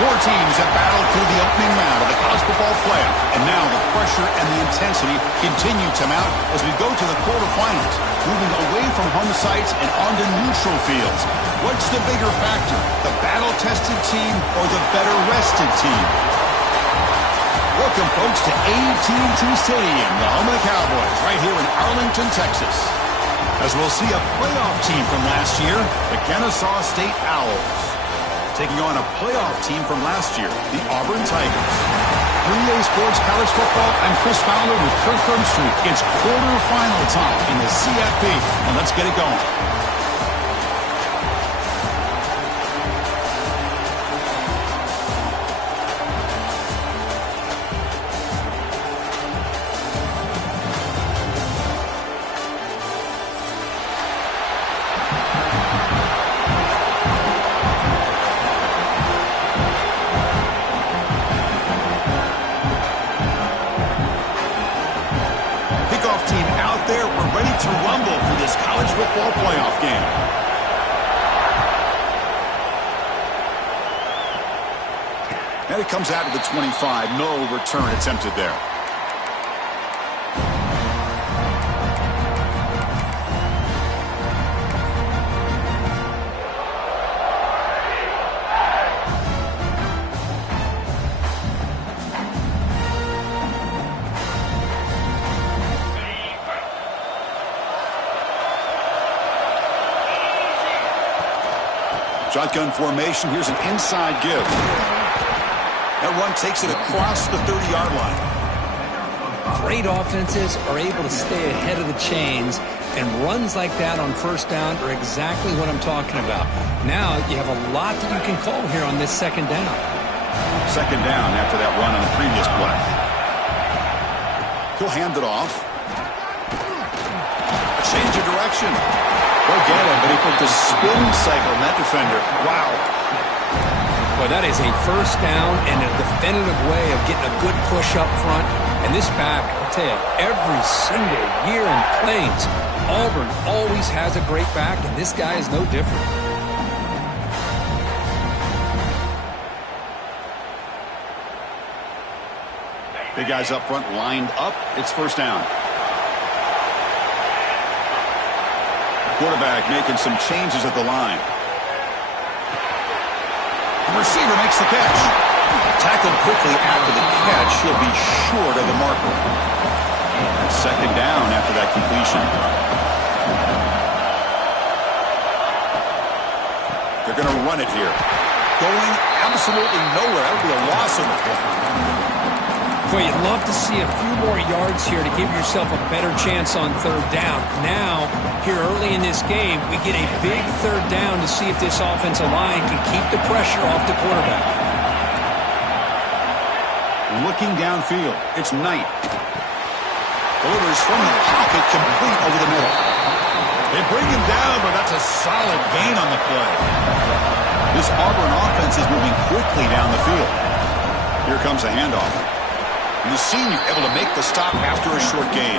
Four teams have battled through the opening round of the college football playoff, and now the pressure and the intensity continue to mount as we go to the quarterfinals, moving away from home sites and onto neutral fields. What's the bigger factor, the battle-tested team or the better-rested team? Welcome, folks, to AT&T Stadium, the home of the Cowboys, right here in Arlington, Texas. As we'll see a playoff team from last year, the Ncaa State Owls, taking on a playoff team from last year, the Auburn Tigers. 3A Sports College Football, I'm Chris Fowler with Kirk Herbstreit. It's quarterfinal time in the CFP, and let's get it going. Football playoff game. And it comes out to the 25. No return attempted there. Shotgun formation. Here's an inside give. That run takes it across the 30-yard line. Great offenses are able to stay ahead of the chains, and runs like that on first down are exactly what I'm talking about. Now you have a lot that you can call here on this second down. Second down after that run on the previous play. He'll hand it off. A change of direction. Forget it, but he put the spin cycle on that defender. Wow. Well, that is a first down and a definitive way of getting a good push up front. And this back, I'll tell you, every single year in Plains, Auburn always has a great back, and this guy is no different. Big guys up front lined up. It's first down. Quarterback making some changes at the line. The receiver makes the catch. Tackled quickly after the catch. He'll be short of the marker. And second down after that completion. They're going to run it here. Going absolutely nowhere. That would be a loss of the play. Well, you'd love to see a few more yards here to give yourself a better chance on third down. Now, here early in this game, we get a big third down to see if this offensive line can keep the pressure off the quarterback. Looking downfield, it's Knight. Delivers from the pocket, complete over the middle. They bring him down, but that's a solid gain on the play. This Auburn offense is moving quickly down the field. Here comes a handoff. And the senior able to make the stop after a short gain.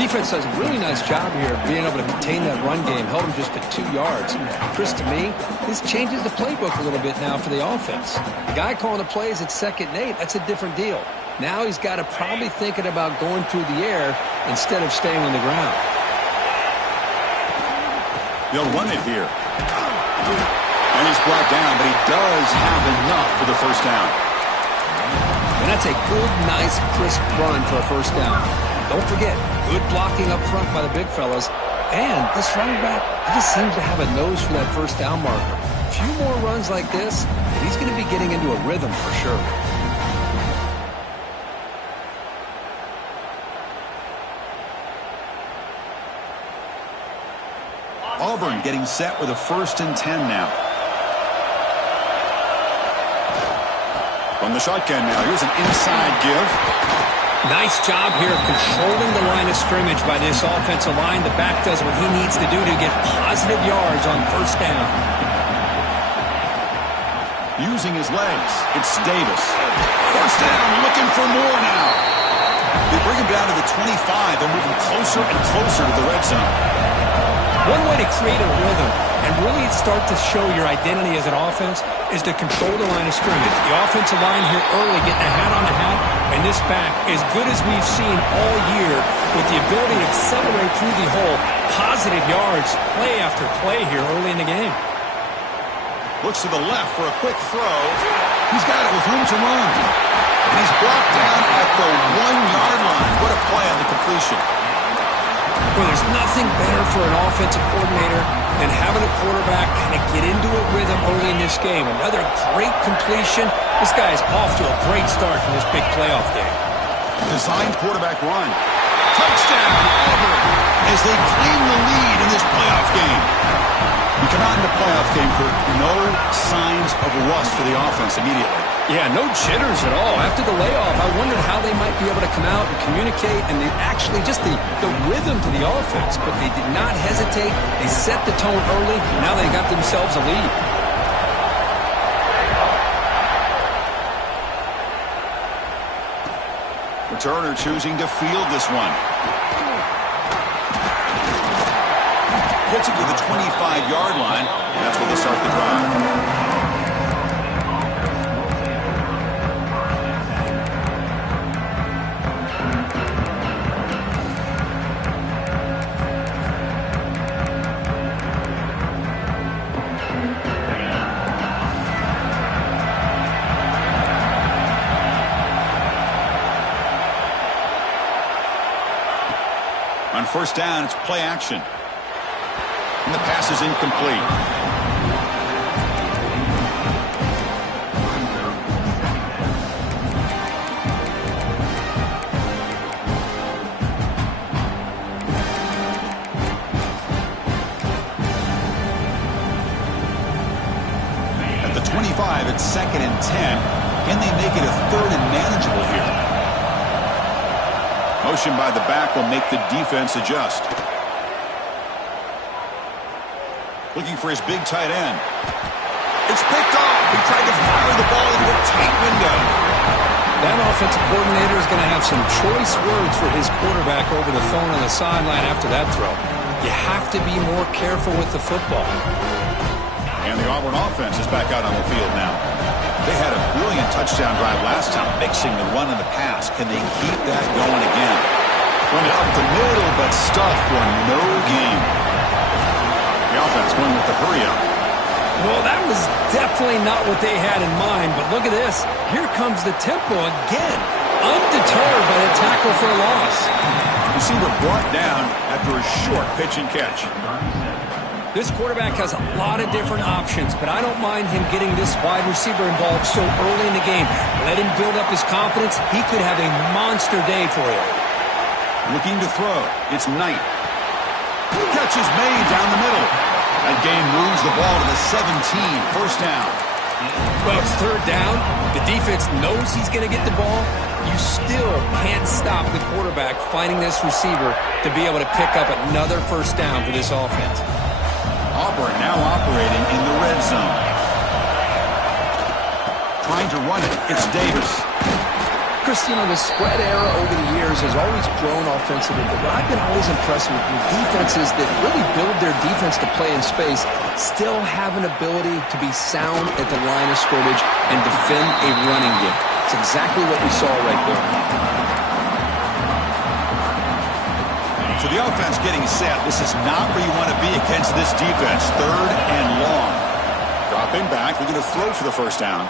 Defense does a really nice job here of being able to maintain that run game. Held him just at 2 yards. Chris, to me, this changes the playbook a little bit now for the offense. The guy calling the plays at 2nd and 8, that's a different deal. Now he's got to probably thinking about going through the air instead of staying on the ground. They'll run it here. And he's brought down, but he does have enough for the first down. And that's a good, nice, crisp run for a first down. Don't forget, good blocking up front by the big fellas. And this running back, he just seems to have a nose for that first down marker. A few more runs like this, and he's going to be getting into a rhythm for sure. Auburn getting set with a 1st and 10 now. From the shotgun now, here's an inside give. Nice job here of controlling the line of scrimmage by this offensive line. The back does what he needs to do to get positive yards on first down. Using his legs, it's Davis. First down, looking for more now. They bring him down to the 25. They're moving closer and closer to the red zone. One way to create a rhythm and really start to show your identity as an offense is to control the line of scrimmage. The offensive line here early getting a hat on the hat, and this back, as good as we've seen all year, with the ability to accelerate through the hole, positive yards, play after play here early in the game. Looks to the left for a quick throw. He's got it with room to run. And he's brought down at the 1-yard line. What a play on the completion. Well, there's nothing better for an offensive coordinator than having a quarterback kind of get into a rhythm early in this game. Another great completion. This guy is off to a great start in this big playoff game. Designed quarterback run. Touchdown, Auburn, as they claim the lead in this playoff game. We come out in the playoff game for no signs of rust for the offense immediately. Yeah, no jitters at all. After the layoff, I wondered how they might be able to come out and communicate, and they actually just the rhythm to the offense. But they did not hesitate. They set the tone early. Now they got themselves a lead. Returner choosing to field this one. Gets it to the 25-yard line. And that's where they start the drive. On first down, it's play action. And the pass is incomplete. At the 25, it's 2nd and 10. Can they make it a 3rd and manageable here? Motion by the back will make the defense adjust. Looking for his big tight end. It's picked off. He tried to fire the ball into a tight window. That offensive coordinator is going to have some choice words for his quarterback over the phone on the sideline after that throw. You have to be more careful with the football. And the Auburn offense is back out on the field now. They had a brilliant touchdown drive last time, mixing the run and the pass. Can they keep that going again? Went up the middle, but stuffed for no gain. The offense going with the hurry-up. Well, that was definitely not what they had in mind, but look at this. Here comes the tempo again. Undeterred by the tackle for a loss. Receiver brought down after a short pitch and catch. This quarterback has a lot of different options, but I don't mind him getting this wide receiver involved so early in the game. Let him build up his confidence. He could have a monster day for you. Looking to throw. It's Knight. Catch is made down the middle. That gain moves the ball to the 17. First down. Well, it's 3rd down. The defense knows he's going to get the ball. You still can't stop the quarterback finding this receiver to be able to pick up another first down for this offense. Auburn now operating in the red zone. Trying to run it. It's Davis. Chris, the spread era over the years has always grown offensively, but what I've been always impressed with defenses that really build their defense to play in space still have an ability to be sound at the line of scrimmage and defend a running game. It's exactly what we saw right there. So the offense getting set. This is not where you want to be against this defense. 3rd and long. Dropping back. We're going to throw for the first down.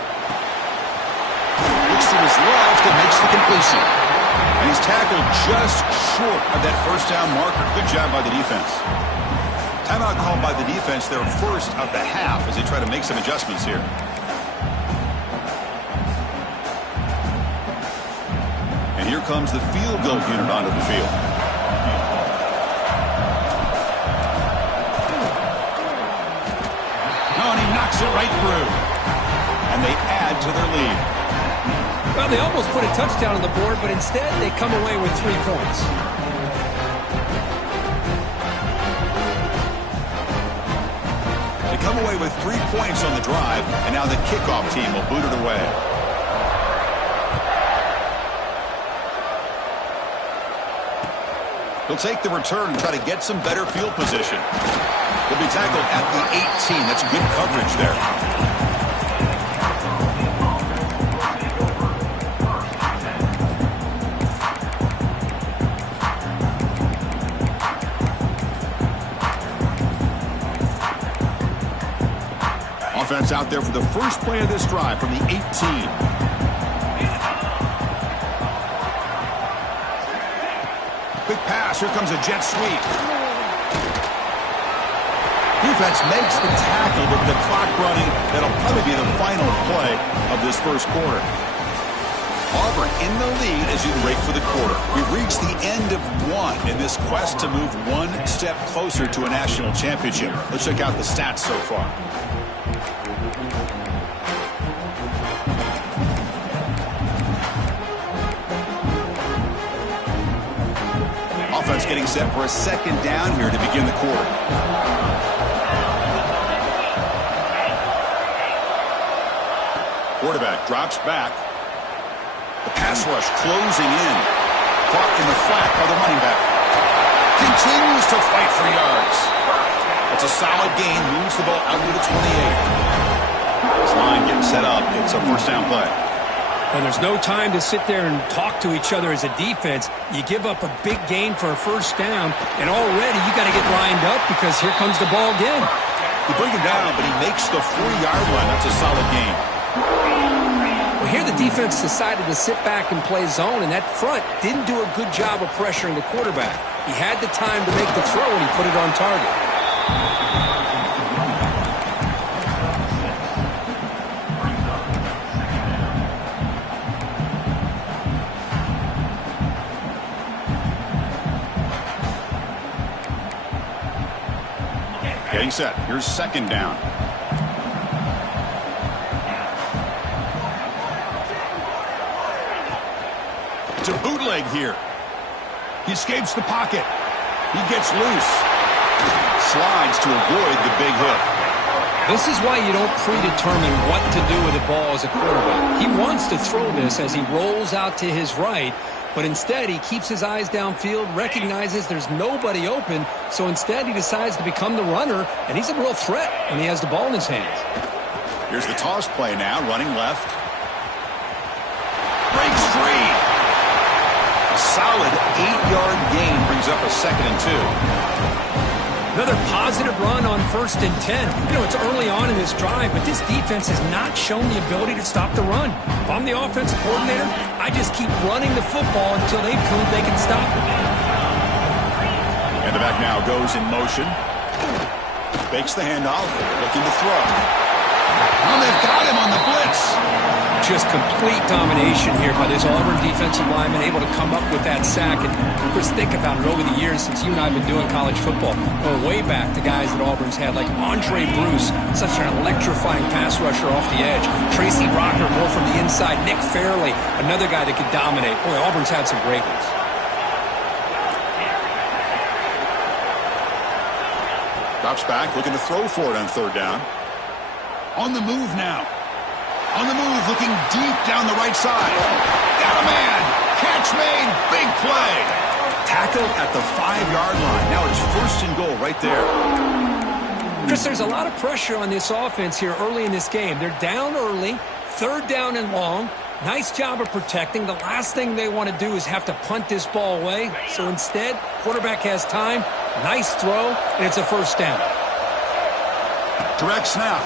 Looks to his left and makes the completion. And he's tackled just short of that first down marker. Good job by the defense. Timeout called by the defense, their first of the half, as they try to make some adjustments here. And here comes the field goal unit onto the field. And he knocks it right through. And they add to their lead. Well, they almost put a touchdown on the board, but instead they come away with 3 points. They come away with 3 points on the drive, and now the kickoff team will boot it away. He'll take the return and try to get some better field position. He'll be tackled at the 18. That's good coverage there. Offense out there for the first play of this drive from the 18. Quick pass. Here comes a jet sweep. Defense makes the tackle, but the clock running. That'll probably be the final play of this first quarter. Auburn in the lead as you break for the quarter. We've reached the end of one in this quest to move one step closer to a national championship. Let's check out the stats so far. Offense getting set for a second down here to begin the quarter. Quarterback drops back. The pass rush closing in. Caught in the flat by the running back. Continues to fight for yards. It's a solid gain. Moves the ball out to the 28. This line getting set up. It's a first down play. And there's no time to sit there and talk to each other as a defense. You give up a big gain for a first down, and already you got to get lined up because here comes the ball again. You bring him down, but he makes the 40-yard line. That's a solid gain. Well, here the defense decided to sit back and play zone, and that front didn't do a good job of pressuring the quarterback. He had the time to make the throw, and he put it on target. Getting set. Here's second down. To bootleg here. He escapes the pocket. He gets loose. Slides to avoid the big hit. This is why you don't predetermine what to do with the ball as a quarterback. He wants to throw this as he rolls out to his right, but instead he keeps his eyes downfield, recognizes there's nobody open, so instead he decides to become the runner, and he's a real threat when he has the ball in his hands. Here's the toss play now, running left. Breaks free. A solid 8-yard gain brings up a 2nd and 2. Another positive run on 1st and 10. You know, it's early on in this drive, but this defense has not shown the ability to stop the run. If I'm the offensive coordinator, I just keep running the football until they prove they can stop it. And the back now goes in motion. Fakes the handoff, looking to throw. Oh, they've got him on the blitz. Just complete domination here by this Auburn defensive lineman, able to come up with that sack. And Chris, think about it over the years since you and I have been doing college football. Going way back to guys that Auburn's had, like Andre Bruce, such an electrifying pass rusher off the edge. Tracy Rocker, more from the inside. Nick Fairley, another guy that could dominate. Boy, Auburn's had some great ones. Drops back, looking to throw for it on 3rd down. On the move now. On the move, looking deep down the right side. Got a man. Catch made. Big play. Tackled at the 5-yard line. Now it's 1st and goal right there. Chris, there's a lot of pressure on this offense here early in this game. They're down early, 3rd down and long. Nice job of protecting. The last thing they want to do is have to punt this ball away. So instead, quarterback has time. Nice throw, and it's a 1st down. Direct snap.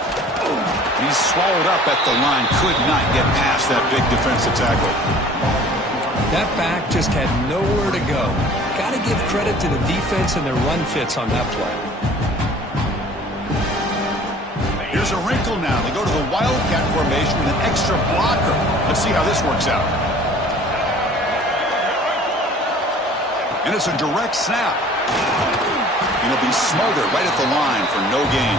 He's swallowed up at the line. Could not get past that big defensive tackle. That back just had nowhere to go. Got to give credit to the defense and their run fits on that play. Here's a wrinkle now. They go to the Wildcat formation with an extra blocker. Let's see how this works out. And it's a direct snap. And he'll be smothered right at the line for no gain.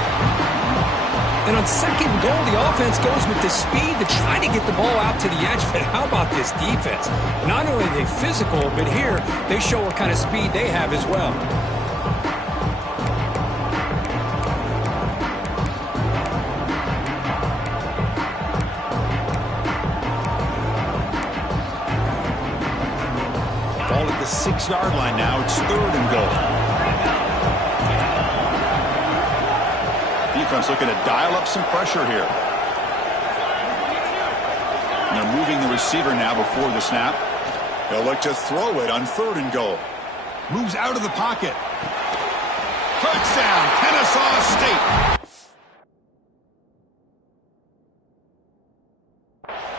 And on 2nd and goal, the offense goes with the speed to try to get the ball out to the edge. But how about this defense? Not only are they physical, but here they show what kind of speed they have as well. Ball at the 6-yard line now. It's 3rd and goal. Defense looking to dial up some pressure here. And they're moving the receiver now before the snap. They'll look to throw it on 3rd and goal. Moves out of the pocket. Touchdown, Kennesaw State.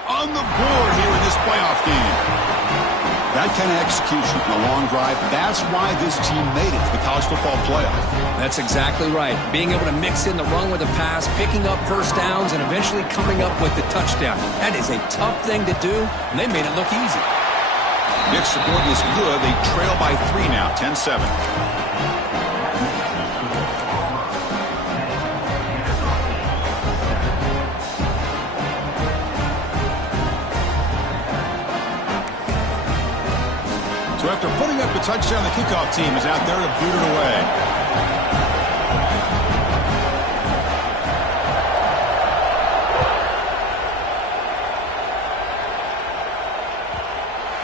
On the board here in this playoff game. That kind of execution in a long drive, that's why this team made it to the college football playoff. That's exactly right. Being able to mix in the run with the pass, picking up first downs, and eventually coming up with the touchdown. That is a tough thing to do, and they made it look easy. The extra point is good. They trail by 3 now, 10-7. So after putting up the touchdown, the kickoff team is out there to boot it away.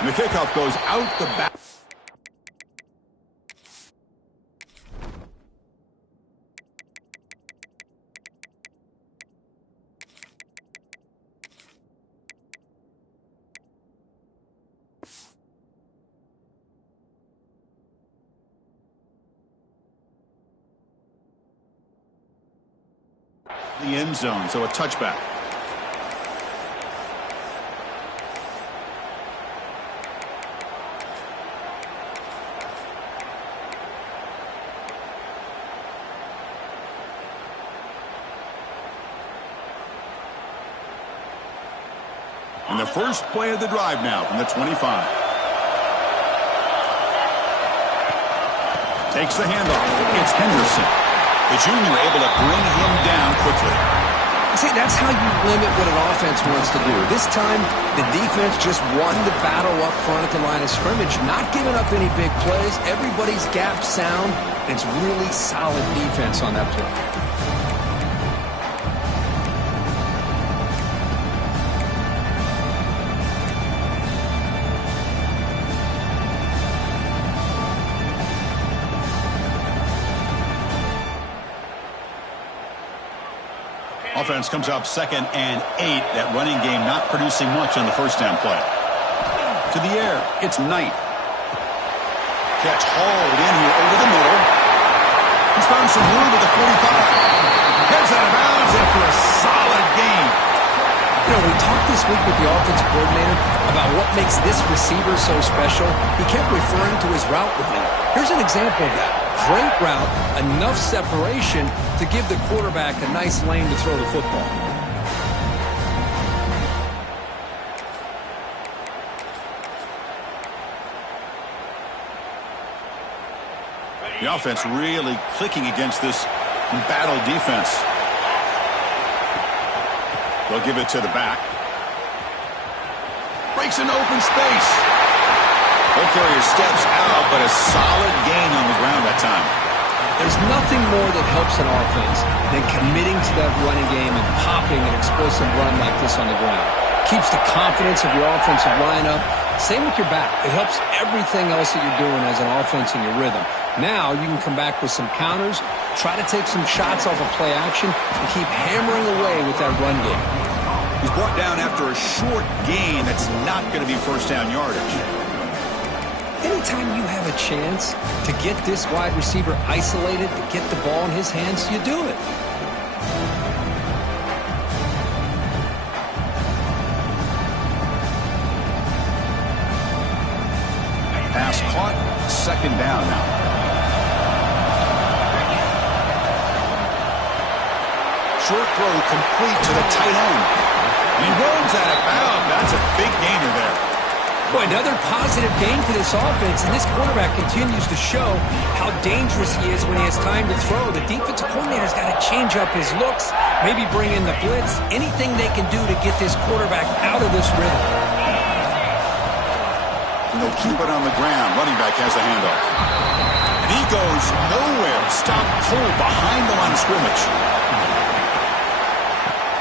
And the kickoff goes out the back. The end zone, so a touchback. And the first play of the drive now from the 25. Takes the handoff. It's Henderson. The junior able to bring him down quickly. See, that's how you limit what an offense wants to do. This time, the defense just won the battle up front at the line of scrimmage, not giving up any big plays. Everybody's gap sound, and it's really solid defense on that play. Offense comes up 2nd and 8. That running game not producing much on the first down play. To the air, it's Knight. Catch hauled in here over the middle. He's found some room at the 45. Heads out of bounds after a solid game. You know, we talked this week with the offensive coordinator about what makes this receiver so special. He kept referring to his route running. Here's an example of that. Great route, enough separation to give the quarterback a nice lane to throw the football. The offense really clicking against this embattled defense. They'll give it to the back. Breaks an open space. Ball carrier steps out, but a solid gain on the ground that time. There's nothing more that helps an offense than committing to that running game and popping an explosive run like this on the ground. Keeps the confidence of your offensive lineup. Same with your back. It helps everything else that you're doing as an offense in your rhythm. Now you can come back with some counters, try to take some shots off of play action, and keep hammering away with that run game. He's brought down after a short gain that's not going to be first down yardage. Anytime you have a chance to get this wide receiver isolated, to get the ball in his hands, you do it. Pass caught, 2nd down now. Short throw complete to the tight end. And he runs out of bounds. That's a big gainer there. Boy, another positive gain for this offense, and this quarterback continues to show how dangerous he is when he has time to throw. The defensive coordinator's got to change up his looks, maybe bring in the blitz, anything they can do to get this quarterback out of this rhythm. And they'll keep it on the ground. Running back has the handoff. And he goes nowhere. Stop cold behind the line of scrimmage.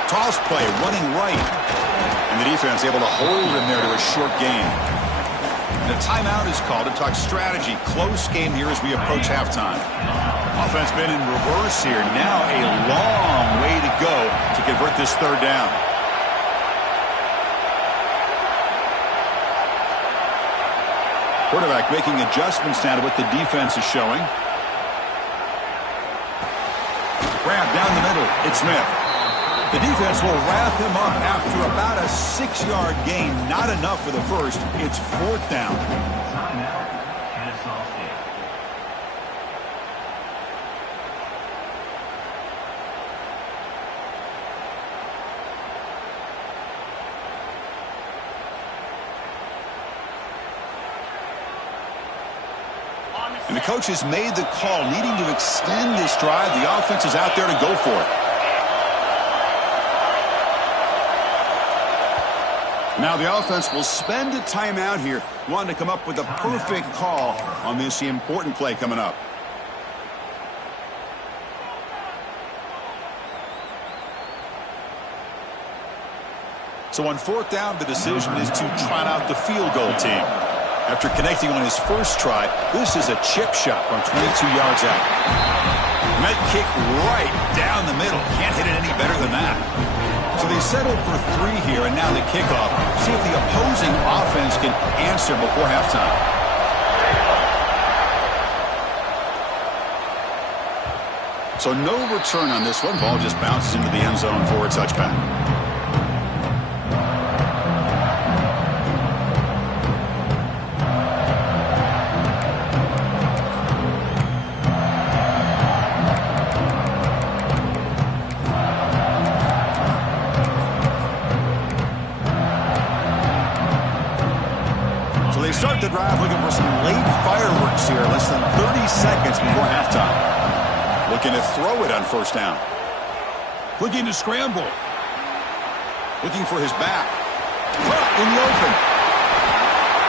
Toss play, running right. And the defense able to hold him there to a short gain. And a timeout is called to talk strategy. Close game here as we approach halftime. Offense been in reverse here. Now a long way to go to convert this third down. Quarterback making adjustments now to what the defense is showing. Grab down the middle. It's Smith. The defense will wrap him up after about a 6-yard gain. Not enough for the first. It's fourth down. And the coach has made the call, needing to extend this drive. The offense is out there to go for it. Now the offense will spend a timeout here, wanting to come up with a perfect call on this important play coming up. So on fourth down, the decision is to trot out the field goal team. After connecting on his first try, this is a chip shot from 22 yards out. Met kick right down the middle. Can't hit it any better than that. So they settled for 3 here, and now the kickoff. See if the opposing offense can answer before halftime. So no return on this one. Ball just bounces into the end zone for a touchback. Start the drive looking for some late fireworks here. Less than 30 seconds before halftime. Looking to throw it on first down. Looking to scramble. Looking for his back. Caught in the open.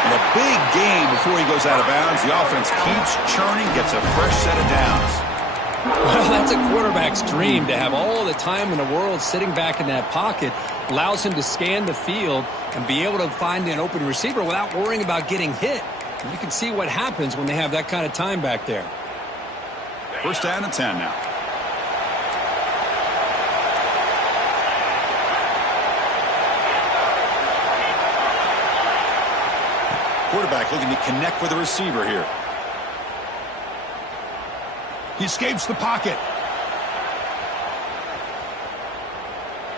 And a big gain before he goes out of bounds. The offense keeps churning, gets a fresh set of downs. Well, that's a quarterback's dream, to have all the time in the world sitting back in that pocket. Allows him to scan the field and be able to find an open receiver without worrying about getting hit. And you can see what happens when they have that kind of time back there. First down and 10 now. Quarterback looking to connect with the receiver here. He escapes the pocket.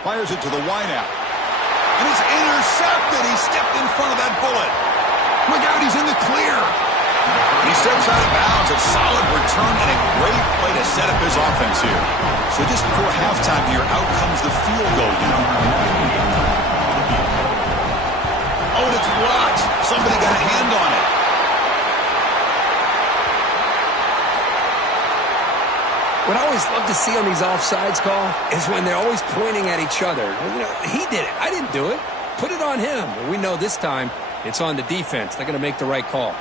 Fires it to the wideout. And it's intercepted. He stepped in front of that bullet. Look out, he's in the clear. He steps out of bounds. A solid return and a great play to set up his offense here. So just before halftime here, out comes the field goal unit. Oh, and it's blocked. Somebody got a hand on it. What I always love to see on these offsides call is when they're always pointing at each other. You know, he did it. I didn't do it. Put it on him. Well, we know this time it's on the defense. They're going to make the right call.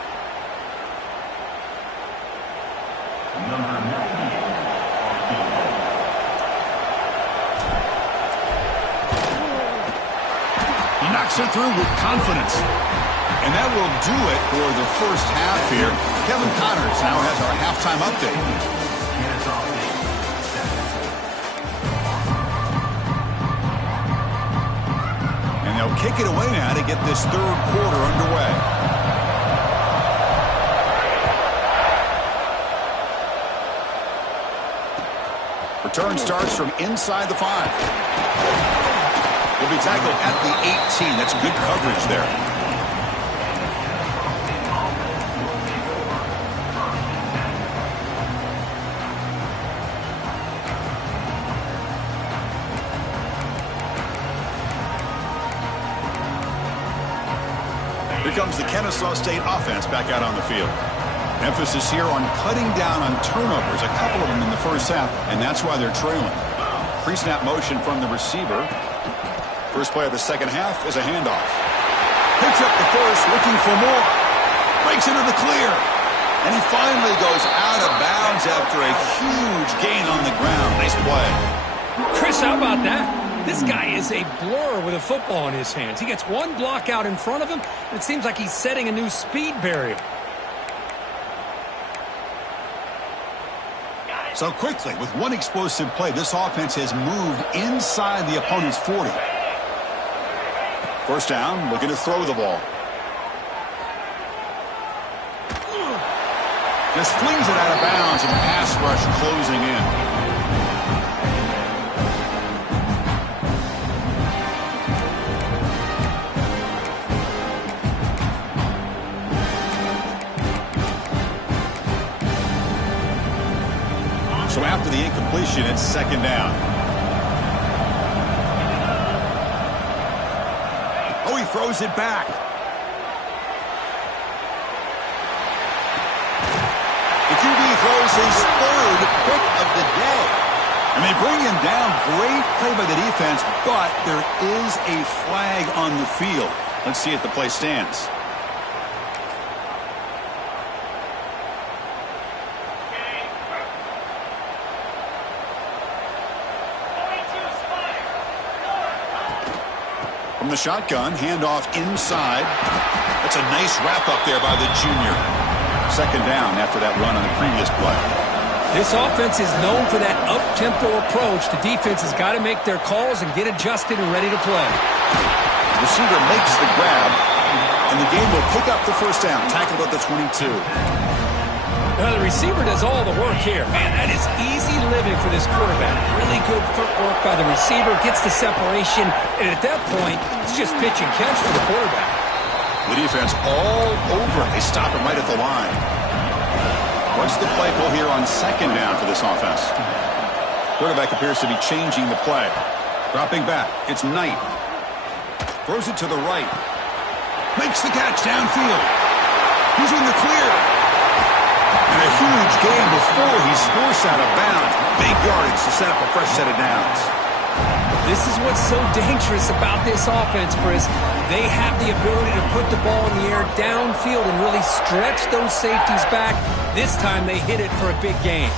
He knocks it through with confidence. And that will do it for the first half here. Kevin Connors now has our halftime update. They'll kick it away now to get this third quarter underway. Return starts from inside the 5. He'll be tackled at the 18. That's good coverage there. Here comes the Ncaa State offense back out on the field. Emphasis here on cutting down on turnovers, a couple of them in the first half, and that's why they're trailing. Pre-snap motion from the receiver. First play of the second half is a handoff. Picks up the first, looking for more. Breaks into the clear. And he finally goes out of bounds after a huge gain on the ground. Nice play. Chris, how about that? This guy is a blur with a football in his hands. He gets one block out in front of him, and it seems like he's setting a new speed barrier. So quickly, with one explosive play, this offense has moved inside the opponent's 40. First down, looking to throw the ball. Just flings it out of bounds, and the pass rush closing in. So after the incompletion, it's second down. Oh, he throws it back. The QB throws his third pick of the day. And they bring him down. Great play by the defense, but there is a flag on the field. Let's see if the play stands. From the shotgun, handoff inside. That's a nice wrap up there by the junior. Second down after that run on the previous play. This offense is known for that up-tempo approach. The defense has got to make their calls and get adjusted and ready to play. Receiver makes the grab, and the game will pick up the first down. Tackled at the 22. Now the receiver does all the work here. Man, that is easy living for this quarterback. Really good footwork by the receiver. Gets the separation, and at that point, it's just pitch and catch for the quarterback. The defense all over. They stop him right at the line. What's the play call here on second down for this offense? Quarterback appears to be changing the play. Dropping back. It's Knight. Throws it to the right. Makes the catch downfield. He's in the clear. And a huge gain before he's forced out of bounds. Big yardage to set up a fresh set of downs. This is what's so dangerous about this offense, Chris. They have the ability to put the ball in the air downfield and really stretch those safeties back. This time they hit it for a big gain.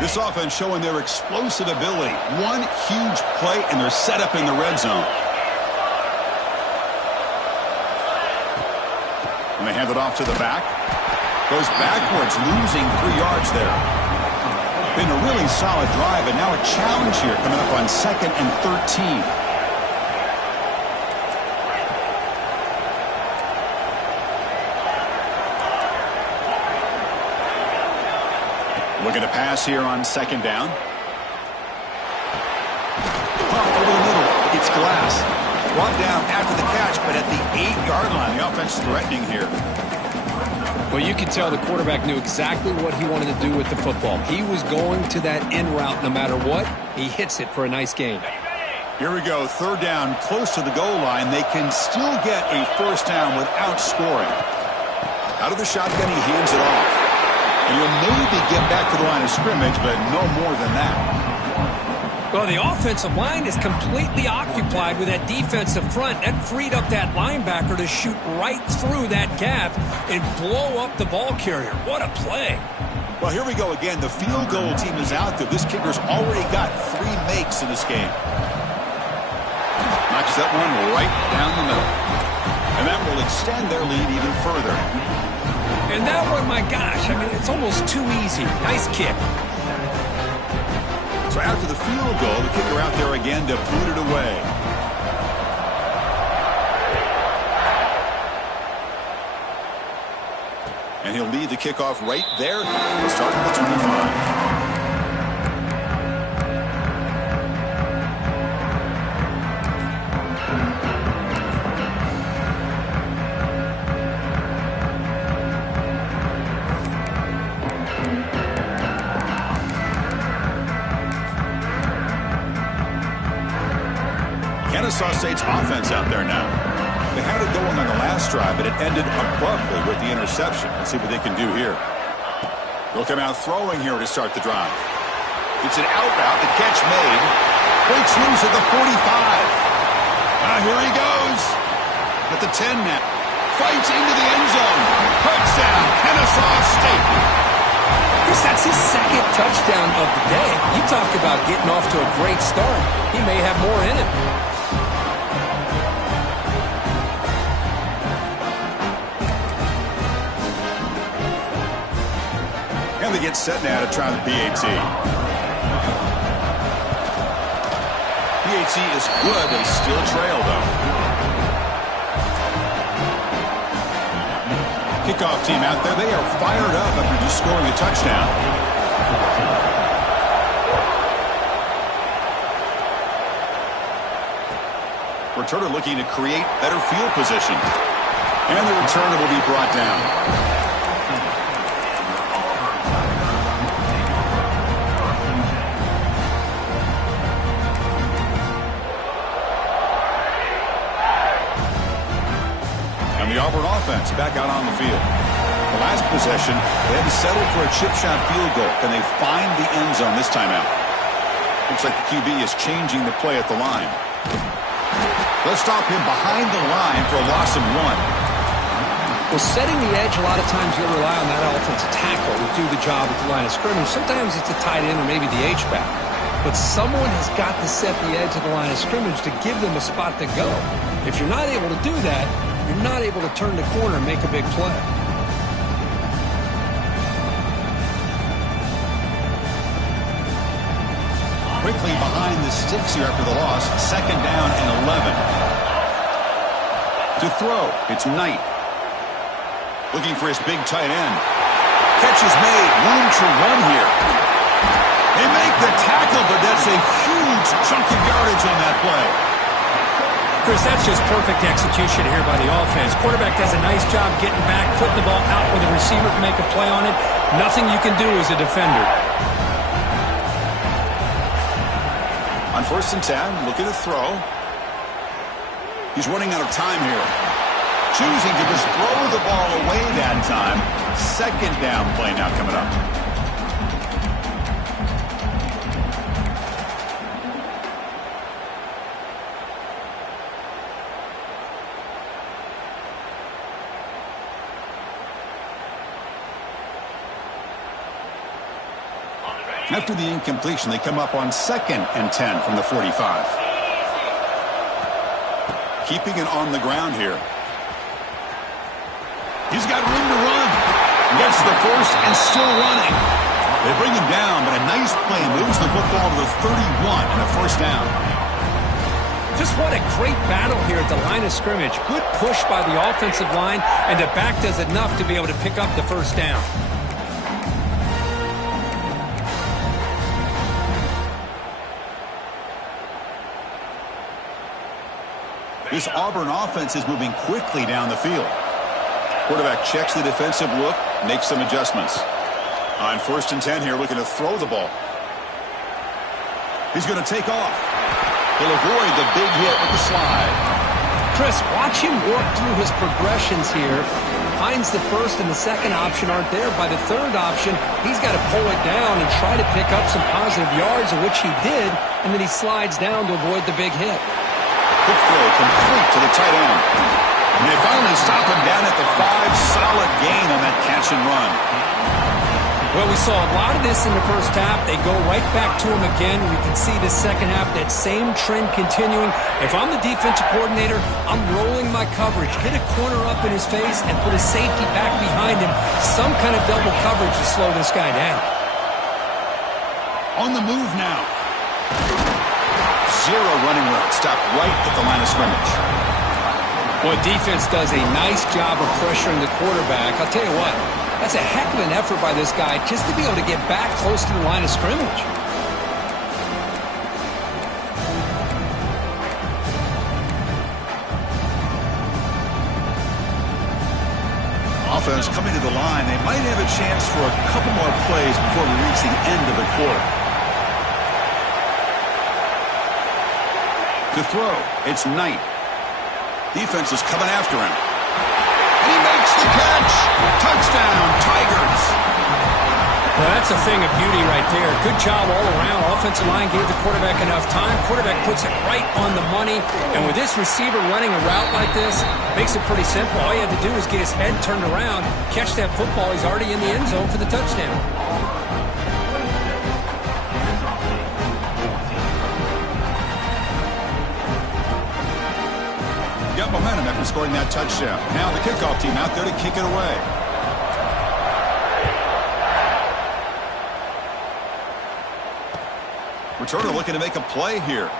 This offense showing their explosive ability. One huge play and they're set up in the red zone. And they hand it off to the back. Goes backwards, losing 3 yards there. Been a really solid drive, and now a challenge here coming up on 2nd and 13. Looking to pass here on second down. Pump over the middle. It's Glass. Brought down after the catch, but at the 8-yard line, the offense threatening here. Well, you can tell the quarterback knew exactly what he wanted to do with the football. He was going to that end route no matter what. He hits it for a nice gain. Here we go. Third down, close to the goal line. They can still get a first down without scoring. Out of the shotgun, he hands it off. And he'll maybe get back to the line of scrimmage, but no more than that. Well, the offensive line is completely occupied with that defensive front. That freed up that linebacker to shoot right through that gap and blow up the ball carrier. What a play. Well, here we go again. The field goal team is out there. This kicker's already got 3 makes in this game. Knocks that one right down the middle. And that will extend their lead even further. And that one, my gosh, I mean, it's almost too easy. Nice kick. So after the field goal, the kicker out there again to put it away. And he'll lead the kickoff right there. He'll start at the 25. Ncaa State's offense out there now. They had it going on the last drive, but it ended abruptly with the interception. Let's see what they can do here. They'll come out throwing here to start the drive. It's an out route. The catch made. Breaks loose at the 45. Here he goes. At the 10 now. Fights into the end zone. Touchdown, Ncaa State. Chris, that's his second touchdown of the day. You talk about getting off to a great start. He may have more in him. And they get set now to try the PAT. PAT is good. They still trail, though. Kickoff team out there. They are fired up after just scoring a touchdown. Returner looking to create better field position. And the returner will be brought down. The Auburn offense back out on the field. The last possession, they had to settle for a chip shot field goal. Can they find the end zone this time out? Looks like the QB is changing the play at the line. They'll stop him behind the line for a loss of 1. Well, setting the edge, a lot of times you'll rely on that offensive tackle to do the job at the line of scrimmage. Sometimes it's a tight end or maybe the H-back. But someone has got to set the edge of the line of scrimmage to give them a spot to go. If you're not able to do that, you're not able to turn the corner and make a big play. Quickly behind the sticks here after the loss. 2nd down and 11. To throw, it's Knight. Looking for his big tight end. Catch is made. Room to run here. They make the tackle, but that's a huge chunk of yardage on that play. Chris, that's just perfect execution here by the offense. Quarterback does a nice job getting back, putting the ball out where the receiver can make a play on it. Nothing you can do as a defender. On 1st and 10, looking to throw. He's running out of time here. Choosing to just throw the ball away that time. 2nd down play now coming up. After the incompletion, they come up on 2nd and 10 from the 45. Keeping it on the ground here. He's got room to run. Gets the first and still running. They bring him down, but a nice play moves the football to the 31 and a 1st down. Just what a great battle here at the line of scrimmage. Good push by the offensive line, and the back does enough to be able to pick up the 1st down. This Auburn offense is moving quickly down the field. Quarterback checks the defensive look, makes some adjustments. On 1st and 10 here, looking to throw the ball. He's going to take off. He'll avoid the big hit with the slide. Chris, watch him work through his progressions here. Finds the 1st and the 2nd option aren't there. By the 3rd option, he's got to pull it down and try to pick up some positive yards, of which he did, and then he slides down to avoid the big hit. Quick throw complete to the tight end. And they finally stop him down at the 5. Solid gain on that catch and run. Well, we saw a lot of this in the 1st half. They go right back to him again. We can see the 2nd half, that same trend continuing. If I'm the defensive coordinator, I'm rolling my coverage. Get a corner up in his face and put a safety back behind him. Some kind of double coverage to slow this guy down. On the move now. 0 running room. Stopped right at the line of scrimmage. Well, defense does a nice job of pressuring the quarterback. I'll tell you what, that's a heck of an effort by this guy just to be able to get back close to the line of scrimmage. Offense coming to the line. They might have a chance for a couple more plays before we reach the end of the quarter. To throw, it's Knight. Defense is coming after him. And he makes the catch. Touchdown, Tigers. Well, that's a thing of beauty right there. Good job all around. Offensive line gave the quarterback enough time. Quarterback puts it right on the money. And with this receiver running a route like this, makes it pretty simple. All you have to do is get his head turned around, catch that football. He's already in the end zone for the touchdown. Got momentum after scoring that touchdown. Now the kickoff team out there to kick it away. Returner looking to make a play here.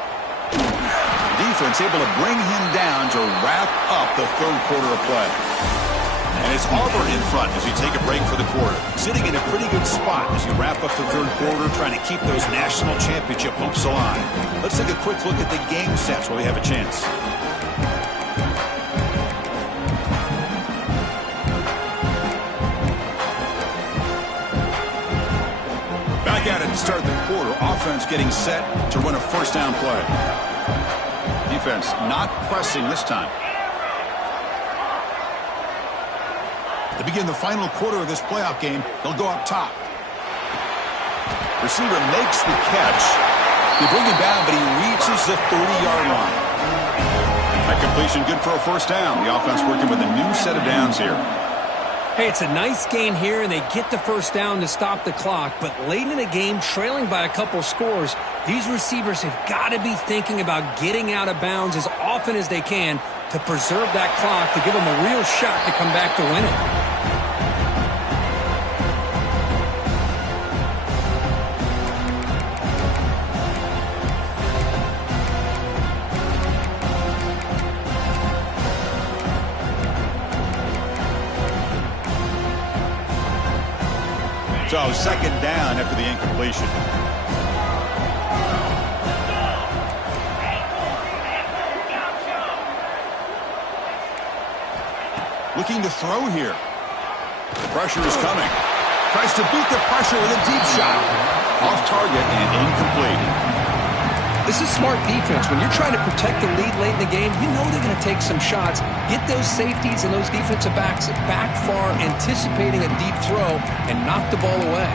Defense able to bring him down to wrap up the third quarter of play. And it's Auburn in front as we take a break for the quarter. Sitting in a pretty good spot as we wrap up the third quarter, trying to keep those national championship hopes alive. Let's take a quick look at the game sets while we have a chance. Back at it to start the quarter. Offense getting set to run a first down play. Defense not pressing this time. To begin the final quarter of this playoff game, they'll go up top. Receiver makes the catch. They bring him down, but he reaches the 30-yard line. That completion good for a first down. The offense working with a new set of downs here. Hey, it's a nice gain here, and they get the first down to stop the clock. But late in the game, trailing by a couple scores, these receivers have got to be thinking about getting out of bounds as often as they can to preserve that clock, to give them a real shot to come back to win it. So second down after the incompletion. Looking to throw here. Pressure is coming. Tries to beat the pressure with a deep shot. Off target and incomplete. This is smart defense. When you're trying to protect the lead late in the game, you know they're going to take some shots. Get those safeties and those defensive backs back far, anticipating a deep throw, and knock the ball away.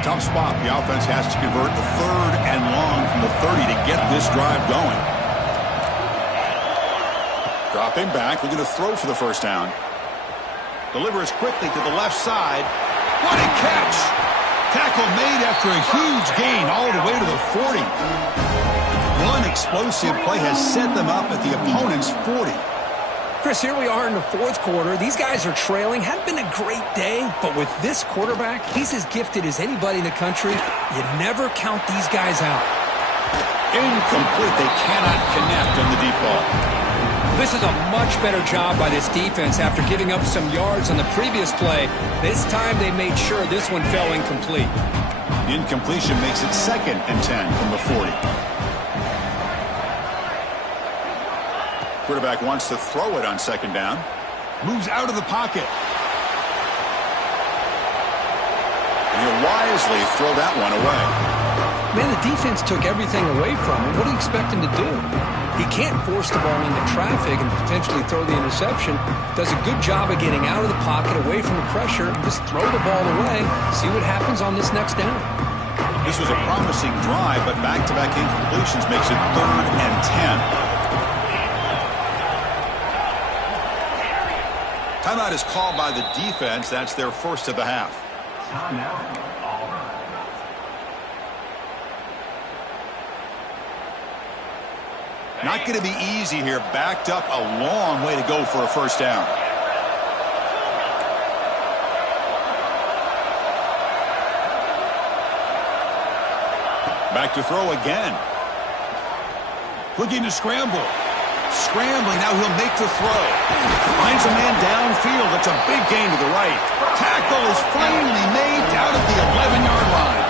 Tough spot. The offense has to convert the third and long from the 30 to get this drive going. Dropping back. We're going to throw for the first down. Delivers quickly to the left side. What a catch! Tackle made after a huge gain all the way to the 40. One explosive play has set them up at the opponent's 40. Chris, here we are in the fourth quarter. These guys are trailing. Hadn't been a great day, but with this quarterback, he's as gifted as anybody in the country. You never count these guys out. Incomplete. They cannot connect on the deep ball. This is a much better job by this defense after giving up some yards on the previous play. This time they made sure this one fell incomplete. Incompletion makes it 2nd and 10 from the 40. Quarterback wants to throw it on second down. Moves out of the pocket. And he'll wisely throw that one away. Man, the defense took everything away from him. What do you expect him to do? He can't force the ball into traffic and potentially throw the interception. Does a good job of getting out of the pocket, away from the pressure, just throw the ball away, see what happens on this next down. This was a promising drive, but back-to-back incompletions makes it 3rd and 10. Timeout is called by the defense. That's their first of the half. Not going to be easy here. Backed up a long way to go for a first down. Back to throw again. Looking to scramble. Scrambling. Now he'll make the throw. Finds a man downfield. That's a big gain to the right. Tackle is finally made down at the 11-yard line.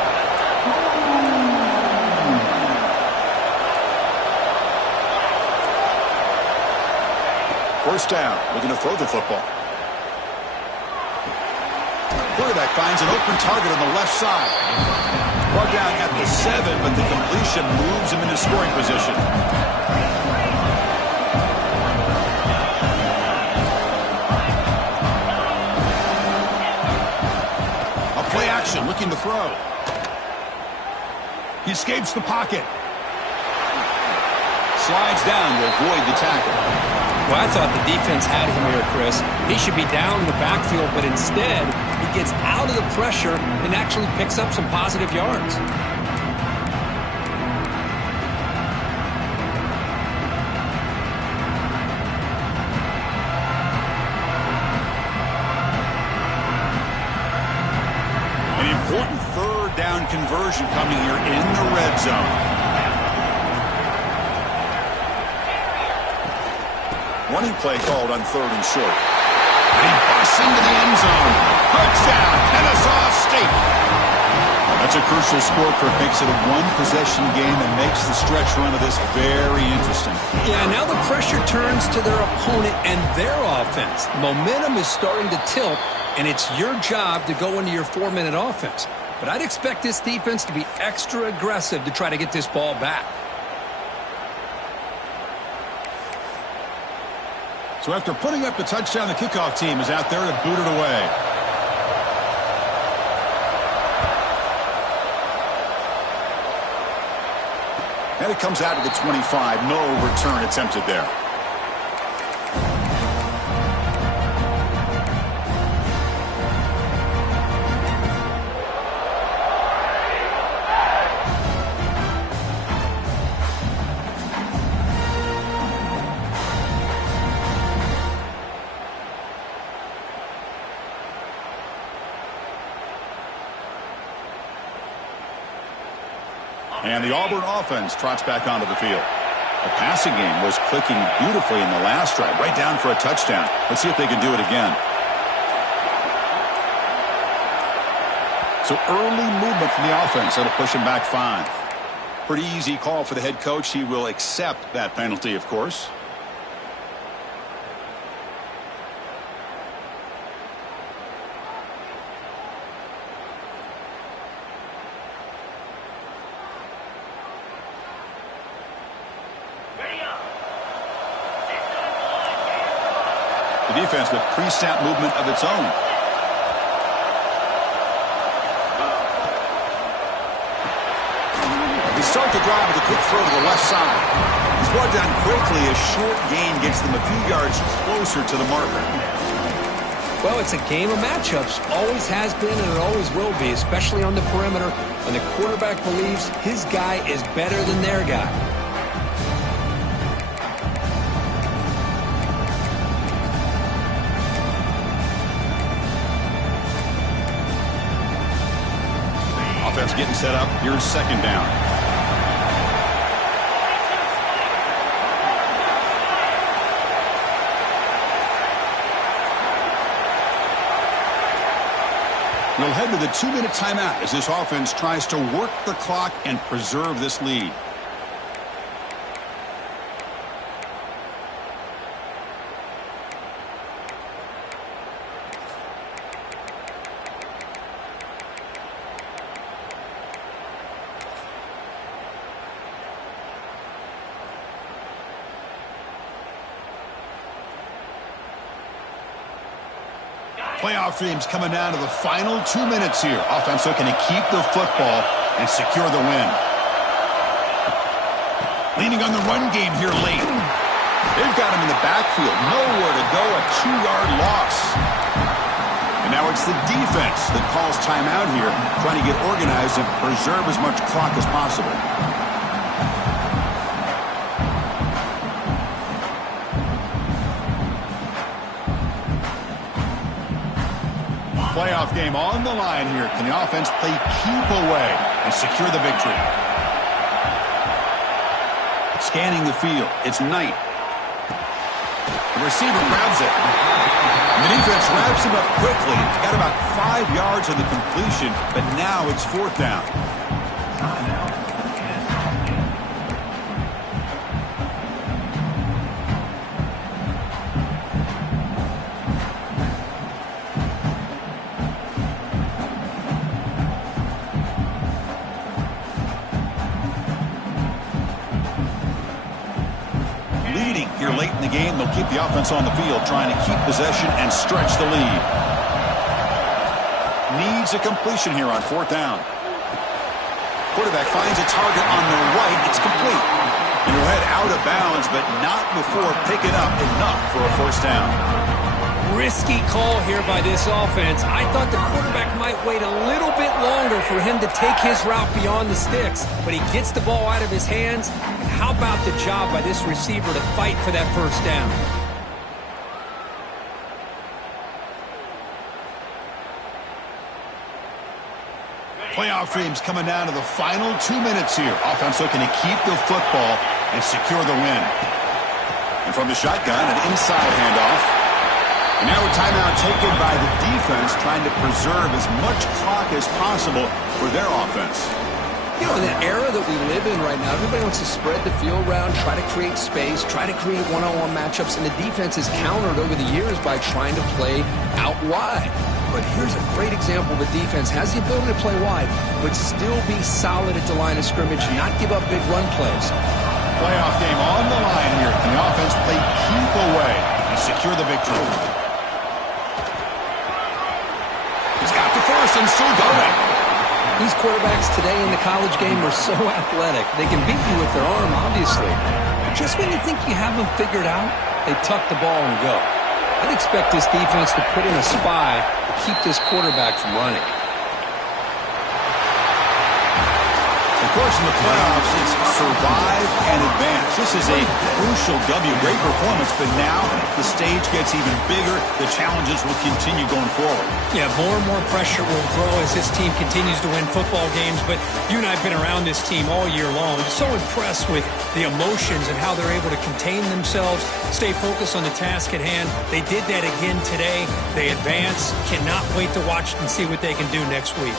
First down. Looking to throw the football. Quarterback finds an open target on the left side. Brought down at the 7, but the completion moves him into scoring position. looking to throw. He escapes the pocket. Slides down to avoid the tackle. Well, I thought the defense had him here, Chris. He should be down in the backfield, but instead, he gets out of the pressure and actually picks up some positive yards. An important third down conversion coming here in the red zone. Running play called on 3rd and short. And he busts into the end zone. Touchdown, Ncaa State. That's a crucial score, Kirk. Makes it a one-possession game and makes the stretch run of this very interesting. Yeah, now the pressure turns to their opponent and their offense. Momentum is starting to tilt, and it's your job to go into your 4-minute offense. But I'd expect this defense to be extra aggressive to try to get this ball back. So after putting up the touchdown, the kickoff team is out there to boot it away. And it comes out to the 25. No return attempted there. And the Auburn offense trots back onto the field. The passing game was clicking beautifully in the last drive, right down for a touchdown. Let's see if they can do it again. So early movement from the offense. That'll push him back 5. Pretty easy call for the head coach. He will accept that penalty, of course. The defense with pre-snap movement of its own. They start the drive with a quick throw to the left side. He's brought down quickly. A short gain gets them a few yards closer to the marker. Well, it's a game of matchups. Always has been and it always will be, especially on the perimeter when the quarterback believes his guy is better than their guy. Offense getting set up. Here's 2nd down. We'll head to the 2-minute timeout as this offense tries to work the clock and preserve this lead. Playoff dreams coming down to the final 2 minutes here. Offense looking to keep the football and secure the win. Leaning on the run game here late. They've got him in the backfield. Nowhere to go. A 2-yard loss. And now it's the defense that calls timeout here, trying to get organized and preserve as much clock as possible. Playoff game on the line here. Can the offense play keep away and secure the victory? Scanning the field. It's Knight. The receiver grabs it. And the defense wraps him up quickly. He's got about 5 yards on the completion, but now it's 4th down. Here late in the game, they'll keep the offense on the field, trying to keep possession and stretch the lead. needs a completion here on 4th down. Quarterback finds a target on the right. It's complete. And he'll head out of bounds, but not before picking up enough for a 1st down. Risky call here by this offense. I thought the quarterback might wait a little bit longer for him to take his route beyond the sticks, but he gets the ball out of his hands. And how about the job by this receiver to fight for that 1st down? Playoff dreams coming down to the final 2 minutes here. Offense looking to keep the football and secure the win. And from the shotgun, an inside handoff. And now a timeout taken by the defense, trying to preserve as much clock as possible for their offense. You know, in the era that we live in right now, everybody wants to spread the field around, try to create space, try to create one-on-one matchups, and the defense has countered over the years by trying to play out wide. But here's a great example. The defense has the ability to play wide, but still be solid at the line of scrimmage, not give up big run plays. Playoff game on the line here. Can the offense play keep away and secure the victory? He's got the first and still going. These quarterbacks today in the college game are so athletic. They can beat you with their arm, obviously. But just when you think you have them figured out, they tuck the ball and go. I'd expect this defense to put in a spy to keep this quarterback from running. Of course, in the playoffs, it's survive and advance. This is a crucial W. Great performance, but now the stage gets even bigger. The challenges will continue going forward. Yeah, more and more pressure will grow as this team continues to win football games, but you and I have been around this team all year long. So impressed with the emotions and how they're able to contain themselves, stay focused on the task at hand. They did that again today. They advance. Cannot wait to watch and see what they can do next week.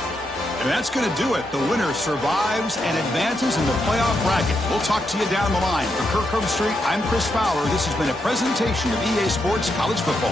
And that's going to do it. The winner survives and advances in the playoff bracket. We'll talk to you down the line. For Kirk Herbstreit, I'm Chris Fowler. This has been a presentation of EA Sports College Football.